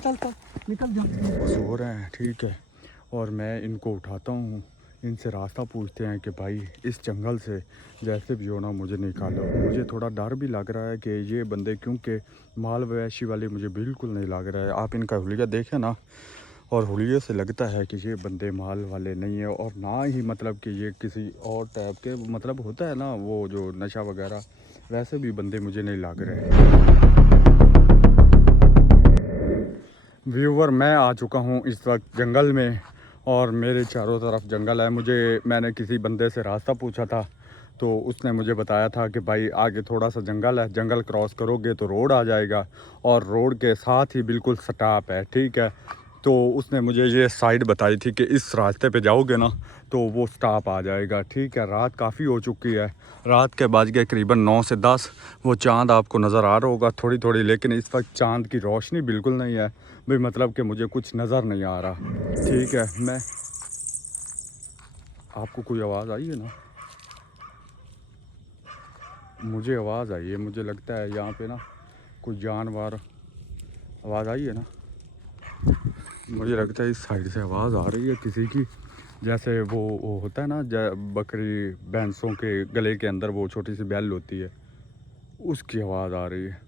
चल चल निकल जा। सो रहे हैं, ठीक है, और मैं इनको उठाता हूँ, इनसे रास्ता पूछते हैं कि भाई इस जंगल से जैसे भी हो ना मुझे निकालो। मुझे थोड़ा डर भी लग रहा है कि ये बंदे, क्योंकि माल मवेशी वाले मुझे बिल्कुल नहीं लग रहा है। आप इनका हुलिया देखें ना, और हुलिये से लगता है कि ये बंदे माल वाले नहीं है, और ना ही मतलब कि ये किसी और टाइप के, मतलब होता है ना वो जो नशा वगैरह, वैसे भी बंदे मुझे नहीं लग रहे। व्यूवर, मैं आ चुका हूँ इस वक्त जंगल में, और मेरे चारों तरफ जंगल है। मैंने किसी बंदे से रास्ता पूछा था, तो उसने मुझे बताया था कि भाई आगे थोड़ा सा जंगल है, जंगल क्रॉस करोगे तो रोड आ जाएगा, और रोड के साथ ही बिल्कुल स्टॉप है, ठीक है। तो उसने मुझे ये साइड बताई थी कि इस रास्ते पे जाओगे ना तो वो स्टॉप आ जाएगा, ठीक है। रात काफ़ी हो चुकी है, रात के बज गए करीबन 9 से 10। वो चाँद आपको नज़र आ रहा होगा थोड़ी थोड़ी, लेकिन इस वक्त चाँद की रोशनी बिल्कुल नहीं है भाई, मतलब कि मुझे कुछ नज़र नहीं आ रहा, ठीक है। मैं आपको कोई आवाज़ आई है ना? मुझे आवाज़ आई है, मुझे लगता है यहाँ पे ना कोई जानवर, आवाज़ आई है ना? मुझे लगता है इस साइड से आवाज़ आ रही है किसी की, जैसे वो होता है ना, बकरी भैंसों के गले के अंदर वो छोटी सी बैल होती है, उसकी आवाज़ आ रही है,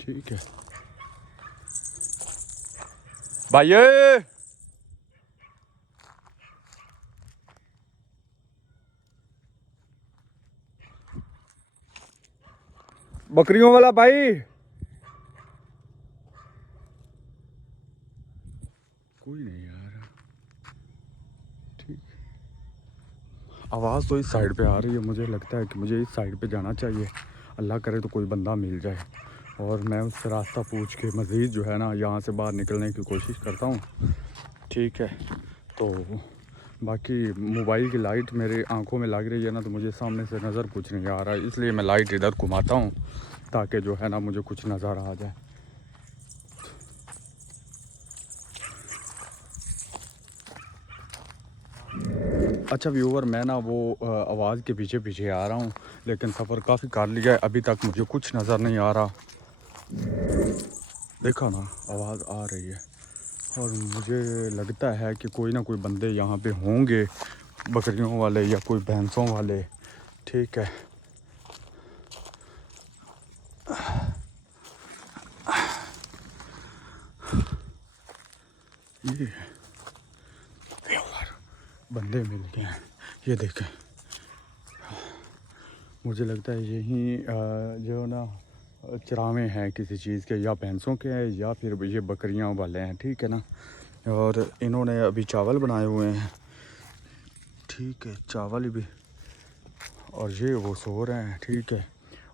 ठीक है भाई। बकरियों वाला भाई, कोई नहीं यार, ठीक। आवाज़ तो इस साइड पे आ रही है, मुझे लगता है कि मुझे इस साइड पे जाना चाहिए। अल्लाह करे तो कोई बंदा मिल जाए, और मैं उससे रास्ता पूछ के मज़ीद जो है ना यहाँ से बाहर निकलने की कोशिश करता हूँ, ठीक है। तो बाकी मोबाइल की लाइट मेरे आंखों में लग रही है ना, तो मुझे सामने से नज़र कुछ नहीं आ रहा है, इसलिए मैं लाइट इधर घुमाता हूँ ताकि जो है ना मुझे कुछ नज़र आ जाए। अच्छा व्यूवर, मैं ना वो आवाज़ के पीछे पीछे आ रहा हूँ, लेकिन सफ़र काफ़ी कर लिया है, अभी तक मुझे कुछ नज़र नहीं आ रहा। देखा ना, आवाज़ आ रही है, और मुझे लगता है कि कोई ना कोई बंदे यहाँ पे होंगे, बकरियों वाले या कोई भैंसों वाले, ठीक है। ये बंदे मिल गए हैं, ये देखें। मुझे लगता है यही जो ना चरावे हैं किसी चीज़ के, या भैंसों के हैं या फिर ये बकरियां वाले हैं, ठीक है ना। और इन्होंने अभी चावल बनाए हुए हैं, ठीक है, चावल भी, और ये वो सो रहे हैं, ठीक है।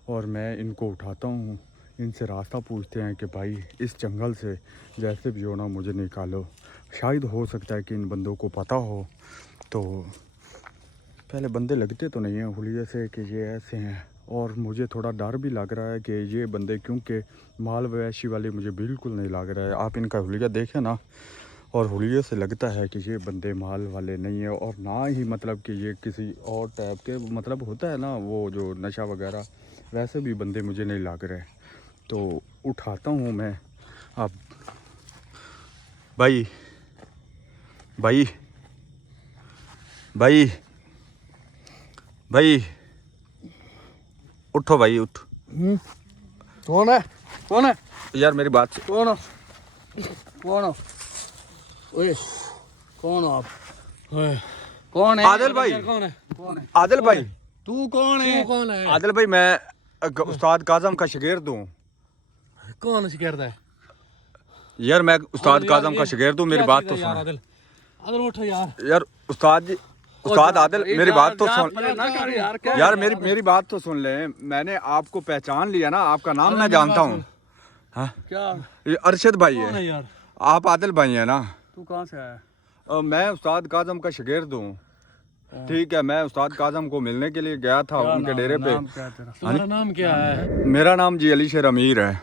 और मैं इनको उठाता हूँ, इनसे रास्ता पूछते हैं कि भाई इस जंगल से जैसे भी हो ना मुझे निकालो। शायद हो सकता है कि इन बंदों को पता हो, तो पहले बंदे लगते तो नहीं हैं हुलिये से कि ये ऐसे हैं, और मुझे थोड़ा डर भी लग रहा है कि ये बंदे, क्योंकि माल मवेशी वाले मुझे बिल्कुल नहीं लग रहा है। आप इनका हुलिया देखें ना, और हुलिये से लगता है कि ये बंदे माल वाले नहीं है, और ना ही मतलब कि ये किसी और टाइप के, मतलब होता है ना वो जो नशा वगैरह, वैसे भी बंदे मुझे नहीं लग रहे। तो उठाता हूँ मैं। आप भाई, भाई, भाई, भाई, उठो भाई, उठ। कौन है? कौन है यार मेरी बात से, कौन हो? कौन हो? ओए कौन हो आप? ओए कौन है? आदिल भाई, कौन है? कौन है? आदिल भाई, तू कौन है? कौन है? आदिल भाई, मैं उस्ताद काज़म का शागिर्द हूँ। कौन शिकायत है? यार मैं उस्ताद काज़म का शागिर्द हूँ, मेरी बात तो यार सुन। आदिल, आदिल उठो यार। यार उस्ताद जी, उस्ताद आदिल, मेरी बात तो सुन। यार यार मेरी बात तो सुन ले, मैंने आपको पहचान लिया ना, आपका नाम मैं जानता हूँ। हाँ, क्या ये अरशद भाई कौन है है, यार? आप आदिल भाई हैं ना? तू कहाँ से आया? मैं उस्ताद काज़म का शागिर्द हूँ, ठीक है। मैं उस्ताद काज़म को मिलने के लिए गया था उनके डेरे पे। नाम क्या है तेरा? तुम्हारा नाम क्या है? मेरा नाम जी अली शेर अमीर है।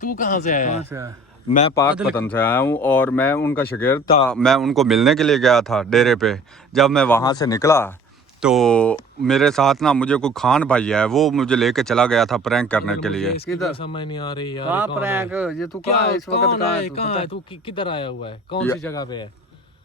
तू कहाँ से आया? कहाँ से आया? मैं पाकपतन से आया हूँ, और मैं उनका शागिर्द था। मैं उनको मिलने के लिए गया था डेरे पे। जब मैं वहाँ से निकला तो मेरे साथ ना मुझे कोई खान भाई है, वो मुझे लेके चला गया था प्रैंक करने के लिए। किधर समझ नहीं आ रही यार। कहाँ प्रैंक? ये तू कहाँ है इस वक्त? कहाँ है तू? किधर आया हुआ है? कौन सी जगह पे है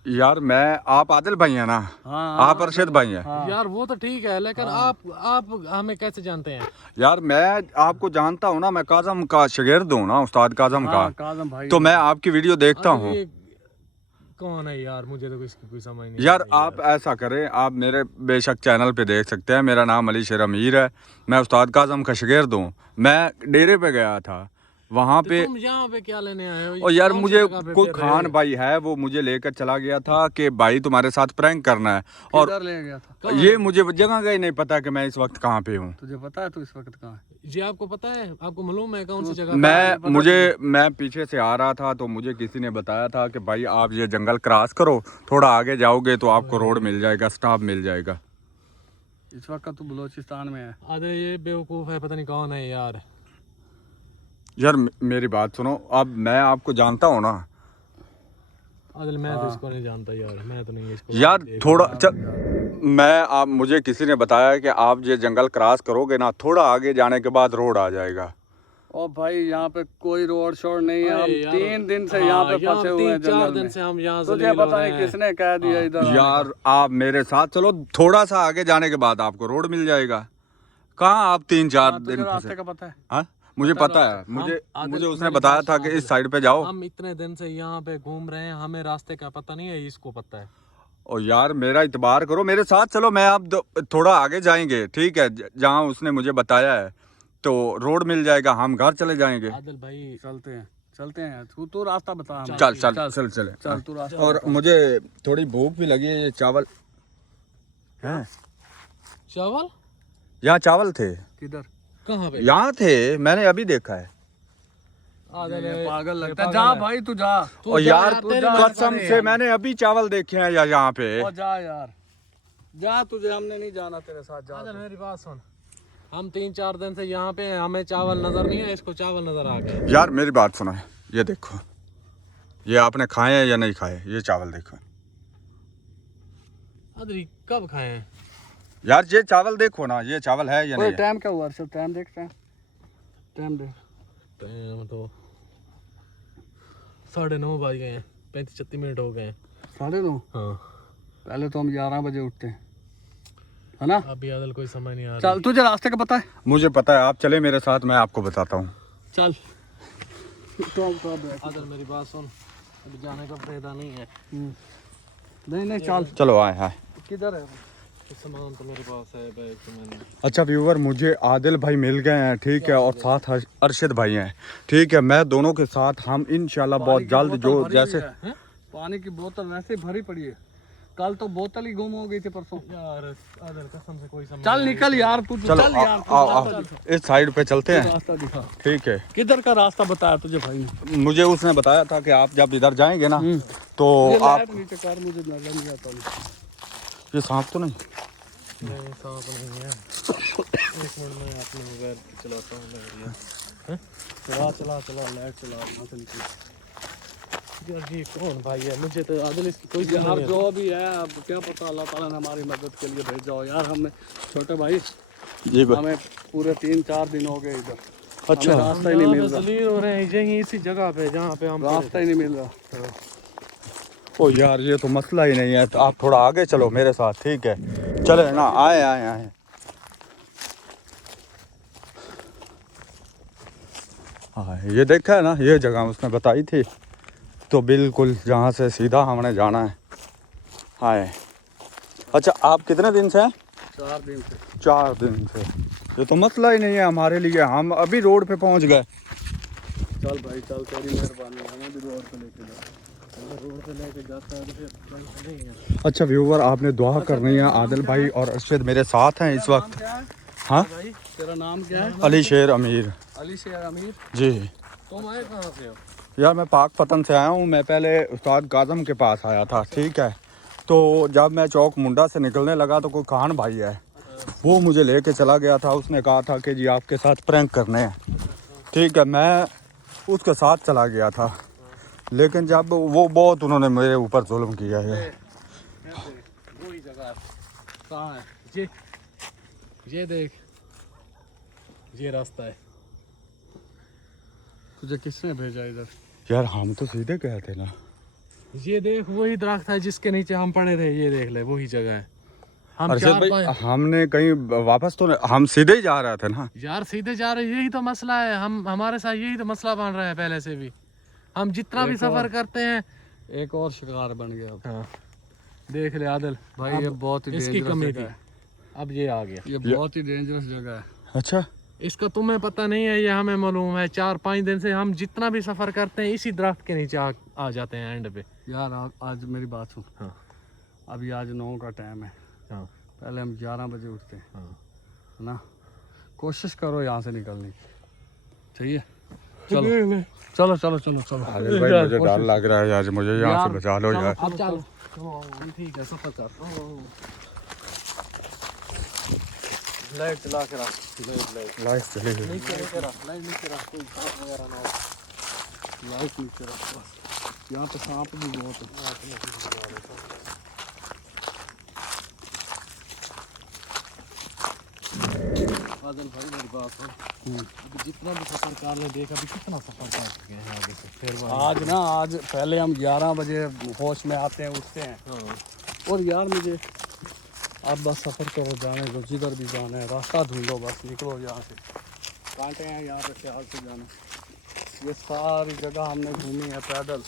यार मैं, आप आदिल भाई है ना? हाँ, आप अरशद भाई हैं? हाँ। यार वो तो ठीक है, लेकिन आप हमें कैसे जानते हैं? यार मैं आपको जानता हूँ ना, मैं काजम का शागिर्द हूँ ना, उस्ताद काजम का। काजम भाई। तो मैं आपकी वीडियो देखता हूँ। कौन है यार? मुझे तो इसकी कोई समझ नहीं यार आप ऐसा करें, आप मेरे बेशक चैनल पे देख सकते हैं, मेरा नाम अली शेर अमीर है, मैं उस्ताद काजम का शागिर्द हूँ। मैं डेरे पे गया था, वहाँ पे। तुम यहाँ पे क्या लेने आए हो? और यार मुझे कोई खान भाई है, वो मुझे लेकर चला गया था कि भाई तुम्हारे साथ प्रैंक करना है। और किधर ले गया था? ये मुझे जगह का ही नहीं पता कि मैं इस वक्त कहाँ पे हूँ। तुझे पता है तू इस वक्त कहाँ है? जी आपको पता है? आपको मालूम है कौन सी जगह? मैं पीछे से आ रहा था, तो मुझे किसी ने बताया था कि भाई आप ये जंगल क्रॉस करो, थोड़ा आगे जाओगे तो आपको रोड मिल जाएगा, स्टॉप मिल जाएगा। इस वक्त तू बलोचिस्तान में है। अरे ये बेवकूफ है, पता नहीं कौन है यार। यार मेरी बात सुनो, अब मैं आपको जानता हूँ ना। आदिल मैं तो इसको नहीं जानता यार, मैं तो नहीं इसको यार थोड़ा आप, मुझे किसी ने बताया कि आप ये जंगल क्रॉस करोगे ना, थोड़ा आगे जाने के बाद रोड आ जाएगा। ओ भाई यहाँ पे कोई रोड शोड नहीं है, हम 3 दिन से यहाँ पे फंसे हुए हैं जंगल 4 दिन में। से हम यहाँ से तुझे पता नहीं किसने कह दिया इधर? यार आप मेरे साथ चलो, थोड़ा सा आगे जाने के बाद आपको रोड मिल जाएगा। कहाँ आप 3-4 दिन रास्ते का पता है? हाँ मुझे पता है, मुझे उसने बताया था कि इस साइड पे जाओ। हम इतने दिन से यहाँ पे घूम रहे हैं, हमें रास्ते का पता नहीं है, इसको पता है। और यार मेरा इतबार करो, मेरे साथ चलो, मैं आप थोड़ा आगे जाएंगे, ठीक है? जहाँ उसने मुझे बताया है तो रोड मिल जाएगा, हम घर चले जाएंगे। आदिल भाई चलते हैं तू रास्ता बता हमें। चल तू रास्ता। और मुझे थोड़ी भूख भी लगी है, चावल है? चावल? यहाँ चावल थे। किधर? कहाँ पे? यहाँ थे, मैंने अभी देखा है। ये पागल लगता है। जा भाई तू जा। और यार कसम से मैंने अभी चावल देखे हैं यहाँ पे। और जा यार जा, तुझे हमने नहीं जाना तेरे साथ। जा आदिल मेरी बात सुन, हम 3-4 दिन से यहाँ पे हैं, हमें चावल नजर नहीं है, इसको चावल नजर आ गए। यार मेरी बात सुनो, ये देखो, ये आपने खाए हैं या नहीं खाए? ये चावल देखो। आदिल कब खाए हैं यार ये चावल देखो ना, ये चावल है या नहीं? टाइम क्या हुआ? सर टाइम देखते हैं, टाइम देख। टाइम तो 9:30 बज गए हैं, 35-36 मिनट हो गए हैं। 9:30? हाँ पहले तो हम 11 बजे उठते हैं, है ना? अभी आदिल कोई समझ नहीं आ रहा। चल तुझे रास्ते का पता है? मुझे पता है, आप चले मेरे साथ, मैं आपको बताता हूँ। चल तो आदिल मेरी बात सुन, अभी जाने का फायदा नहीं है। नहीं चल चलो आए हाय। किधर है? सामान तो मेरे पास है, बैग तो मैंने। अच्छा व्यूवर, मुझे आदिल भाई मिल गए हैं, ठीक है, और साथ अरशद भाई हैं, ठीक है। मैं दोनों के साथ हम इंशाल्लाह बहुत जल्द, जो जैसे पानी की बोतल वैसे भरी पड़ी है, कल तो बोतल ही गुम हो गई थी परसों। यार आदिल कसम से कोई समझ। चल निकल यार तू, चलो चल यार आओ इस साइड पे चलते हैं, रास्ता दिखा। ठीक है। किधर का रास्ता बताया तुझे भाई ने? मुझे उसने बताया था कि आप जब इधर जाएंगे ना तो आप, नीचे कर, मुझे नजर नहीं आता। ये सांप तो नहीं? नहीं सांप नहीं है। एक मिनट में अपने मोबाइल चलाता हूँ। चला लाइट चला। यार ये कौन भाई है? मुझे तो आदिल इसकी कोई यार समझ नहीं जो भी है, अब क्या पता, अल्लाह ताला ने हमारी मदद के लिए भेजा हो। यार हमने छोटे भाई जी हमें पूरे 3-4 दिन हो गए इधर। अच्छा, हमें रास्ता ही नहीं मिल रहा। दलील हो रहे हैं यहीं इसी जगह पे जहाँ पे हम रास्ता ही नहीं मिल रहा। ओ यार ये तो मसला ही नहीं है, तो आप थोड़ा आगे चलो मेरे साथ, ठीक है? चले ना, आए। हाँ ये देखा है ना, ये जगह उसने बताई थी, तो बिल्कुल जहाँ से सीधा हमने जाना है। हाँ अच्छा, आप कितने दिन से हैं? 4 दिन से। 4 दिन से, ये तो मसला ही नहीं है हमारे लिए, हम अभी रोड पे पहुँच गए। चल भाई चल, तेरी मेहरबानी, हमें भी रोड पे लेके जा। रोड पे लेके जाता है तो फिर नहीं है। अच्छा व्यूवर, आपने दुआ करनी है, आदिल भाई और अरशद मेरे साथ हैं इस वक्त। हाँ भाई तेरा नाम क्या है? अली शेर अमीर। अली शेर अमीर जी। तुम आए कहाँ से हो? यार मैं पाक पतन से आया हूँ, मैं पहले उस्ताद काजम के पास आया था, ठीक है? तो जब मैं चौक मुंडा से निकलने लगा तो कोई खान भाई है, वो मुझे लेके चला गया था, उसने कहा था कि जी आपके साथ प्रैंक करने हैं, ठीक है? मैं उसके साथ चला गया था, लेकिन जब वो बहुत उन्होंने मेरे ऊपर जुल्म किया है। वही जगह कहाँ है? ये देख, ये रास्ता है। तुझे किसने भेजा इधर? यार हम तो सीधे गए थे ना। ये देख वही दरख्त है जिसके नीचे हम पड़े थे, ये देख ले वही जगह है। हम अरशद भाई हमने कहीं वापस तो हम सीधे ही जा रहे थे ना यार, सीधे जा रहे, यही तो मसला है। हमारे साथ यही तो मसला बन रहा है पहले से भी। हम जितना भी सफर करते हैं, एक और शिकार बन गया अब। हाँ देख ले आदिल भाई ये बहुत ही इसकी डेंजरस कमी जगह थी, है। अब ये आ गया। ये बहुत ही डेंजरस जगह है। अच्छा इसका तुम्हें पता नहीं है, ये हमें मालूम है। 4-5 दिन से हम जितना भी सफर करते हैं इसी दरख्त के नीचे आ जाते हैं एंड पे। यार आज मेरी बात सुन। हाँ अभी आज 9 का टाइम है, हाँ पहले हम 11 बजे उठते हैं, हाँ। है ना। कोशिश करो यहाँ से निकलने की, ठीक है? चलो चलो चलो चलो चलो। आदिल भाई मुझे डर लग रहा है यार, मुझे यहाँ से बचा लो यार। अब चल, ठीक है, सफर कर। लाइट चला के रख, लाइट चली गई। नीचे रख, लाइट नीचे रख, कोई सांप वगैरह ना हो। लाइट नीचे रखो बस। यहाँ पे सांप भी बहुत है। बादल भाई मेरी बात सुन, अभी जितना भी सफर कर ले, देख अभी कितना सफर कर चुके हैं आगे से। फिर आज पहले हम 11 बजे होश में आते हैं, उठते हैं। हाँ। और यार मुझे अब बस सफ़र करो, जाने दो, जिधर भी जाना है रास्ता ढूंढो, बस निकलो यहाँ से। कांटे हैं यहाँ पे ख्याल से जाना। ये सारी जगह हमने घूमी है पैदल।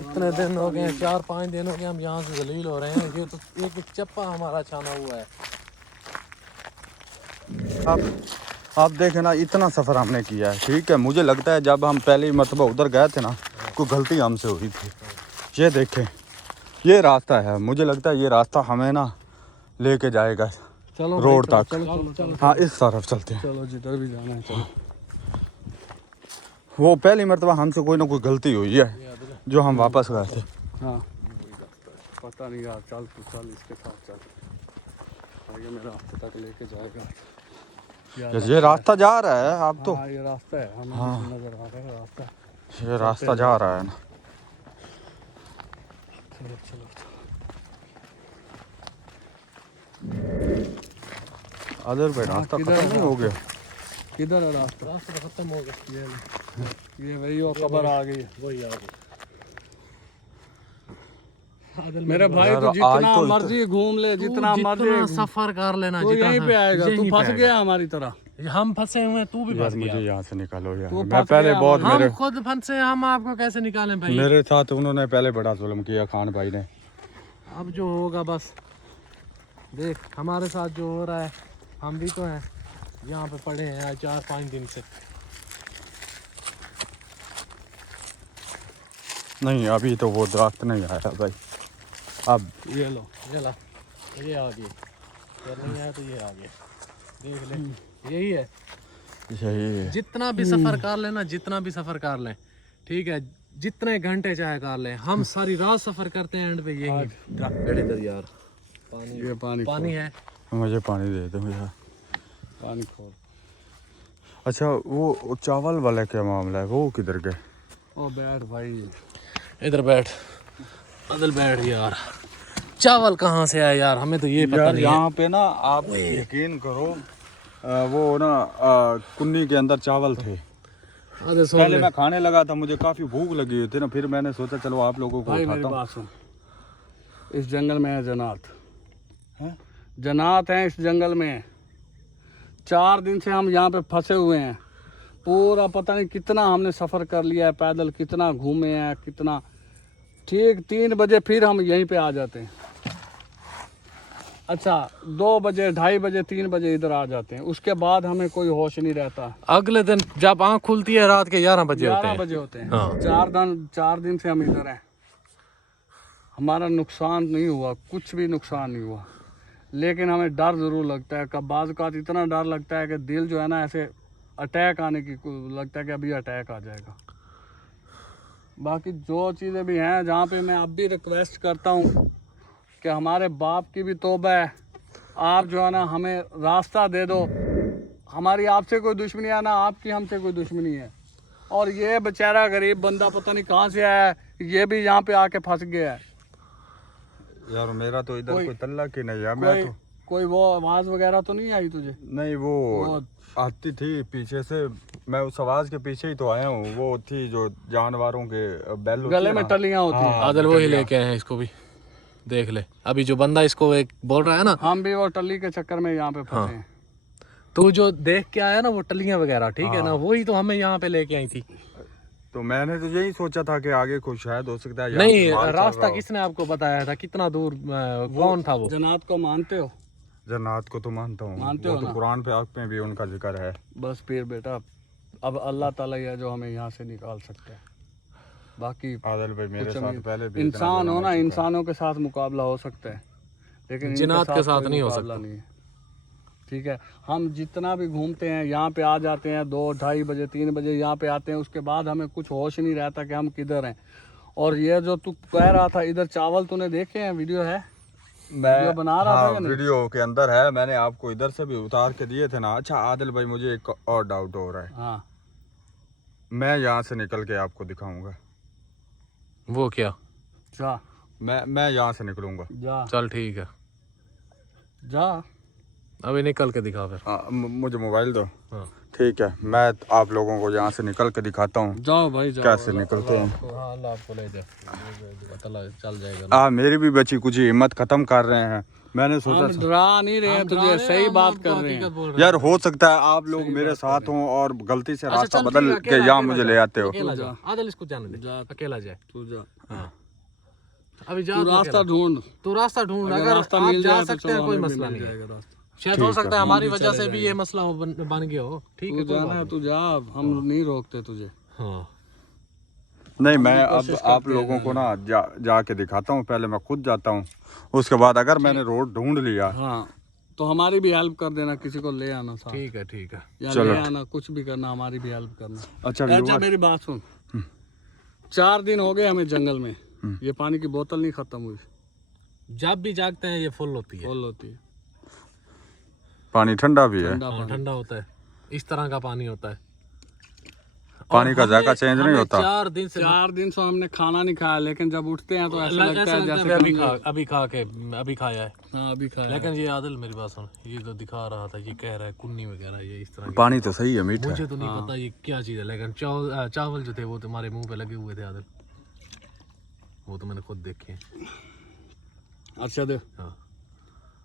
इतने दिन हो गए, 4-5 दिन हो गए हम यहाँ से जलील हो रहे हैं। ये तो एक चप्पा हमारा छाना हुआ है। आप देखें ना, इतना सफ़र हमने किया है, ठीक है। मुझे लगता है जब हम पहली मरतबा उधर गए थे ना, कोई गलती हमसे हुई थी। ये देखें, ये रास्ता है, मुझे लगता है ये रास्ता हमें ना लेके जाएगा चलो रोड तक। चलो चलो हाँ इस तरफ चलते हैं। चलो जिधर भी जाना है चलो। वो पहली मरतबा हमसे कोई ना कोई गलती हुई है जो हम वापस गए थे। हाँ पता नहीं यार, चल तू चल, इसके साथ चल, आगे मेरा रास्ते तक लेके जाएगा। ये रास्ता जा रहा है आप तो। हाँ ये रास्ता है, हमें हाँ। नजर आ रहा है रास्ता। ये रास्ता जा रहा है ना। चलो चलो अदर भाई रास्ता किधर खत्म है नहीं हो गया? किधर है रास्ता? रास्ता तो खत्म हो गया। ये वही वो खबर आ गई है। वही आ गया। मेरे भाई यार, तो आज जितना तो मर्जी घूम ले, जितना मर्जी सफर कर लेना, तू यहीं पे आएगा। तू यहीं पे फंस आएगा। गया हमारी तरह। हम फंसे हुए हैं, तू भी यार फंस मुझे गया। यहाँ से निकालो यार। तू मैं फंस पहले गया बहुत हम खुद फंसे, हम आपको कैसे निकालें भाई? मेरे साथ उन्होंने पहले बड़ा जुल्म किया खान भाई ने। अब जो होगा बस देख, हमारे साथ जो हो रहा है, हम भी तो हैं यहाँ पे पड़े हैं 4-5 दिन से। नहीं अभी तो वो दरख्त नहीं आया भाई। अब ये लो, ये ला, ये आ गई। फिर नहीं आया तो ये आ गया, देख ले। यही है, यही है। जितना भी सफर कर लेना, जितना भी सफर कर लें, ठीक है, जितने घंटे चाहे कर लें, हम सारी रात सफर करते हैं एंड पे यही इधर यार पानी, ये पानी है। मुझे पानी दे दो यार। पानी खोल। अच्छा वो चावल वाला क्या मामला है, वो किधर गए? ओ बैठ भाई, इधर बैठ, अदल बैठ यार। चावल कहाँ से आया यार, हमें तो ये पता यार नहीं है। यहाँ पे ना आप यकीन करो, वो ना कुन्नी के अंदर चावल थे। अरे सुन पहले ले। मैं खाने लगा था, मुझे काफ़ी भूख लगी हुई थी ना, फिर मैंने सोचा चलो आप लोगों को भाई मेरी उठाता हूँ। बात सुन। इस जंगल में है जनात, हैं? जनात हैं इस जंगल में। 4 दिन से हम यहाँ पे फंसे हुए हैं। पूरा पता नहीं कितना हमने सफ़र कर लिया है पैदल, कितना घूमे हैं, कितना। ठीक 3 बजे फिर हम यहीं पे आ जाते हैं। अच्छा 2 बजे, 2:30 बजे, 3 बजे इधर आ जाते हैं। उसके बाद हमें कोई होश नहीं रहता। अगले दिन जब आँख खुलती है रात के 11 बजे होते 11 हैं। बजे होते हैं। हाँ। 4 दिन से हम इधर हैं। हमारा नुकसान नहीं हुआ, कुछ भी नुकसान नहीं हुआ, लेकिन हमें डर ज़रूर लगता है। कब बाज़ का इतना डर लगता है कि दिल जो है ना ऐसे अटैक आने की, लगता है कि अभी अटैक आ जाएगा। बाकी जो चीज़ें भी हैं, जहाँ पे मैं अब भी रिक्वेस्ट करता हूँ कि हमारे बाप की भी तौबा है, आप जो है ना हमें रास्ता दे दो। हमारी आपसे कोई दुश्मनी है ना, आपकी हमसे कोई दुश्मनी है। और ये बेचारा गरीब बंदा पता नहीं कहाँ से आया है, ये भी यहाँ पे आके फंस गया है। यार मेरा तो इधर कोई- कोई तल्ला की नहीं है। मैं तो कोई वो आवाज वगैरह तो नहीं आई तुझे? नहीं वो आती थी पीछे से, मैं उस आवाज के पीछे ही तो आया हूँ। वो थी जो जानवरों के बैल होती गले है में ना। टलियां होती हैं। आदिल वही लेके आए हैं इसको भी, देख ले। अभी जो बंदा इसको एक बोल रहा है ना, हम भी वो टली के चक्कर में यहाँ पे फंसे हैं। तो जो देख के आया ना वो टलियां वगैरह, ठीक है ना, वही तो हमें यहाँ पे लेके आई थी। तो मैंने तो यही सोचा था कि आगे कुछ शायद हो सकता है। नहीं, रास्ता किसने आपको बताया था, कितना दूर, कौन था वो? जन्नत को मानते हो? जन्नत को तो मानता हूँ, मानते वो हो तो ना? कुरान पे में भी उनका जिक्र है। बस फिर बेटा अब अल्लाह ताला ही है जो हमें यहाँ से निकाल सकता है। बाकी आदिल भाई मेरे कुछ साथ अमीर- पहले भी इंसान इतना हो ना, जुल्म हो चुका है। इंसानों के साथ मुकाबला हो सकता है, लेकिन इनके जिन्नात के साथ कोई नहीं हो मुकाबला सकता। नहीं है। ठीक है, हम जितना भी घूमते हैं यहाँ पे आ जाते हैं 2-2:30 बजे 3 बजे यहाँ पे आते हैं, उसके बाद हमें कुछ होश नहीं रहता कि हम किधर हैं। और ये जो तू कह रहा था इधर चावल तूने देखे हैं, वीडियो है? वीडियो बना रहा था या नहीं? वीडियो के अंदर है, मैंने आपको इधर से भी उतार के दिए थे ना। अच्छा आदिल भाई मुझे एक और डाउट हो रहा है, हाँ मैं यहाँ से निकल के आपको दिखाऊंगा। वो क्या? जा मैं यहाँ से निकलूंगा। जा चल ठीक है, जा। अभी निकल के दिखा फिर। हाँ, मुझे मोबाइल दो। हाँ ठीक है, मैं आप लोगों को यहाँ से निकल के दिखाता हूँ जाओ भाई जाओ। कैसे निकलते हैं। हाँ, अल्लाह आपको ले जाए, चल जाएगा। मेरी भी बची कुछ हिम्मत खत्म कर रहे हैं। मैंने सोचा हम डरा नहीं रहे हैं तुझे, सही बात कर रहे हैं। यार हो सकता है आप लोग मेरे साथ हों और गलती से रास्ता चल बदल ठीक है, के अकेला यहाँ मुझे ले आते हो। अकेला जा, आदिल इसको जाने दे, जा। अकेला जाए। तू जा, हाँ अभी जा, तू तू रास्ता अकेला। ढूंढ। तू रास्ता ढूंढ, अगर रास्ता आप मिल जा जाए तो सकते हैं चलो, कोई हमें भी मसला मिल नहीं है। जाएगा रास्ता। शायद हो सकता है हमारी वजह से भी ये मसला बन गया हो। ठीक है, तू जाना है, तू जा, हम नहीं रोकते तुझे। हाँ नहीं मैं अब आप लोगों को ना जाके दिखाता हूँ। पहले मैं खुद जाता हूँ, उसके बाद अगर मैंने रोड ढूंढ लिया हाँ तो हमारी भी हेल्प कर देना, किसी को ले आना साथ, ठीक है, ठीक है। या चलो। ले आना, कुछ भी करना, हमारी भी हेल्प करना। अच्छा अच्छा मेरी बात सुन, 4 दिन हो गए हमें जंगल में, ये पानी की बोतल नहीं खत्म हुई। जब भी जागते हैं ये फुल होती है। फुल होती है, पानी ठंडा भी है, ठंडा हाँ, पानी। ठंडा होता है, इस तरह का पानी होता है। पानी का जायका चेंज नहीं होता। 4 दिन से 4 दिन से हमने खाना नहीं खाया, लेकिन जब उठते हैं तो ऐसा लगता है जैसे अभी खाया है। हाँ अभी खाया। लेकिन ये आदिल मेरी बात सुन, ये जो दिखा रहा था, ये कह रहा है कुन्नी वगैरह, ये इस तरह की। पानी तो सही है, मीठा है। मुझे तो नहीं पता ये क्या चीज़ है, लेकिन चावल जो थे वो तुम्हारे मुंह पे लगे हुए थे आदिल, वो तो मैंने खुद देखे हैं। अच्छा देख, हाँ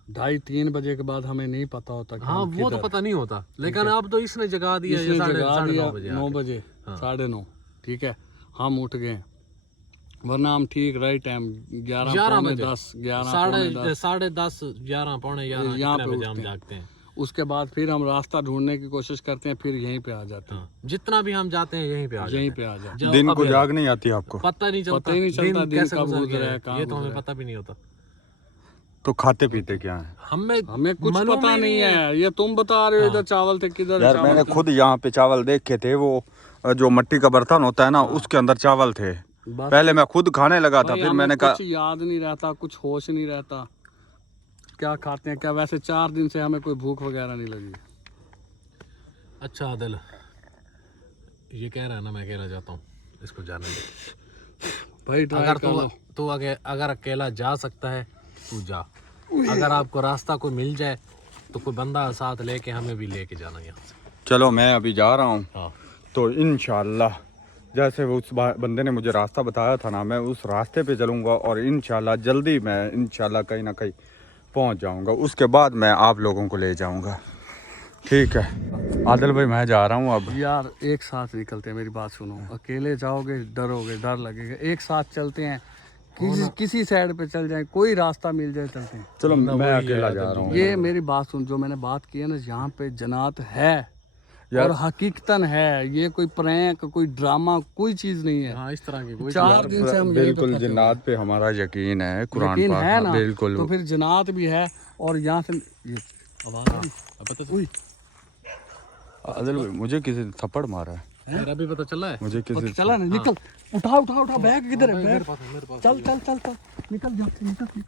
2:30-3 बजे के बाद हमें नहीं पता होता कि हाँ, हम वो तो किधर। पता नहीं होता, लेकिन अब तो इसने जगा दिया इसने ये जगा दिया 9:30 बजे 9 आके। बजे 9:30, ठीक है, हम उठ गए, वरना हम ठीक राइट टाइम 11 बजे। 10 11 पौने 10 10:30 11 पौने 11 यहाँ इतने पे बजे हम उठते हैं। जागते हैं। उसके बाद फिर हम रास्ता ढूंढने की कोशिश करते हैं, फिर यहीं पे आ जाते हैं। हाँ, जितना भी हम जाते हैं यहीं पे आ जाते यहीं हैं। पे आ जाते हैं। जब दिन अब को जाग नहीं आती आपको? पता नहीं चलता, पता ही नहीं चलता दिन कैसे कब गुजर गुजरा गया है, है, कहाँ ये तो हमें गुजरा है। पता भी नहीं होता। तो खाते पीते क्या है? हमें कुछ मालूम पता ही नहीं है, ये तुम बता रहे हो इधर चावल थे, किधर यार चावल मैंने थे? खुद यहाँ पे चावल देखे थे, वो जो मिट्टी का बर्तन होता है ना, उसके अंदर चावल थे। बस पहले मैं खुद खाने लगा था, भाई, फिर हमें मैंने कहा कुछ याद नहीं रहता, कुछ होश नहीं रहता, क्या खाते हैं क्या। वैसे 4 दिन से हमें कोई भूख वगैरह नहीं लगी। अच्छा आदिल, ये कह रहा है ना मैं अकेला जाता हूँ, इसको जाने दे। भाई ट्राई अगर कर लो। तू अगर अकेला जा सकता है तू जा, अगर आपको रास्ता कोई मिल जाए तो कोई बंदा साथ लेके हमें भी लेके जाना यहाँ से। चलो मैं अभी जा रहा हूँ, हाँ तो इंशाल्लाह जैसे वो उस बंदे ने मुझे रास्ता बताया था ना, मैं उस रास्ते पे चलूँगा और इंशाल्लाह जल्दी मैं इंशाल्लाह कहीं ना कहीं पहुँच जाऊँगा। उसके बाद मैं आप लोगों को ले जाऊँगा। ठीक है आदिल भाई, मैं जा रहा हूँ अब। यार एक साथ निकलते हैं, मेरी बात सुनो, अकेले जाओगे डरोगे, डर लगेगा। एक साथ चलते हैं, किसी साइड पे चल जाए, कोई रास्ता मिल जाए, चलते हैं। चलो मैं अकेला जा रहा हूँ। ये मेरी बात सुन, जो मैंने बात की है ना, यहाँ पे जन्नत है और हकीकतन है, ये कोई प्रैंक कोई ड्रामा कोई चीज नहीं है। हाँ, इस तरह की कोई 4 दिन से हम बिल्कुल जिन्नात पे हमारा यकीन है, कुरान यकीन पाक है ना, बिल्कुल। तो फिर जन्नत भी है। और यहाँ से ये आवाज आ रही, पता उई, आदिल भाई मुझे किसी ने थप्पड़ मारा है, मेरा भी पता चला है। मुझे किसी चला ना, निकल, उठा उठा उठा, बैग किधर है, बैग, मेरे पास चल चल चल चल, निकल, जल्दी निकल।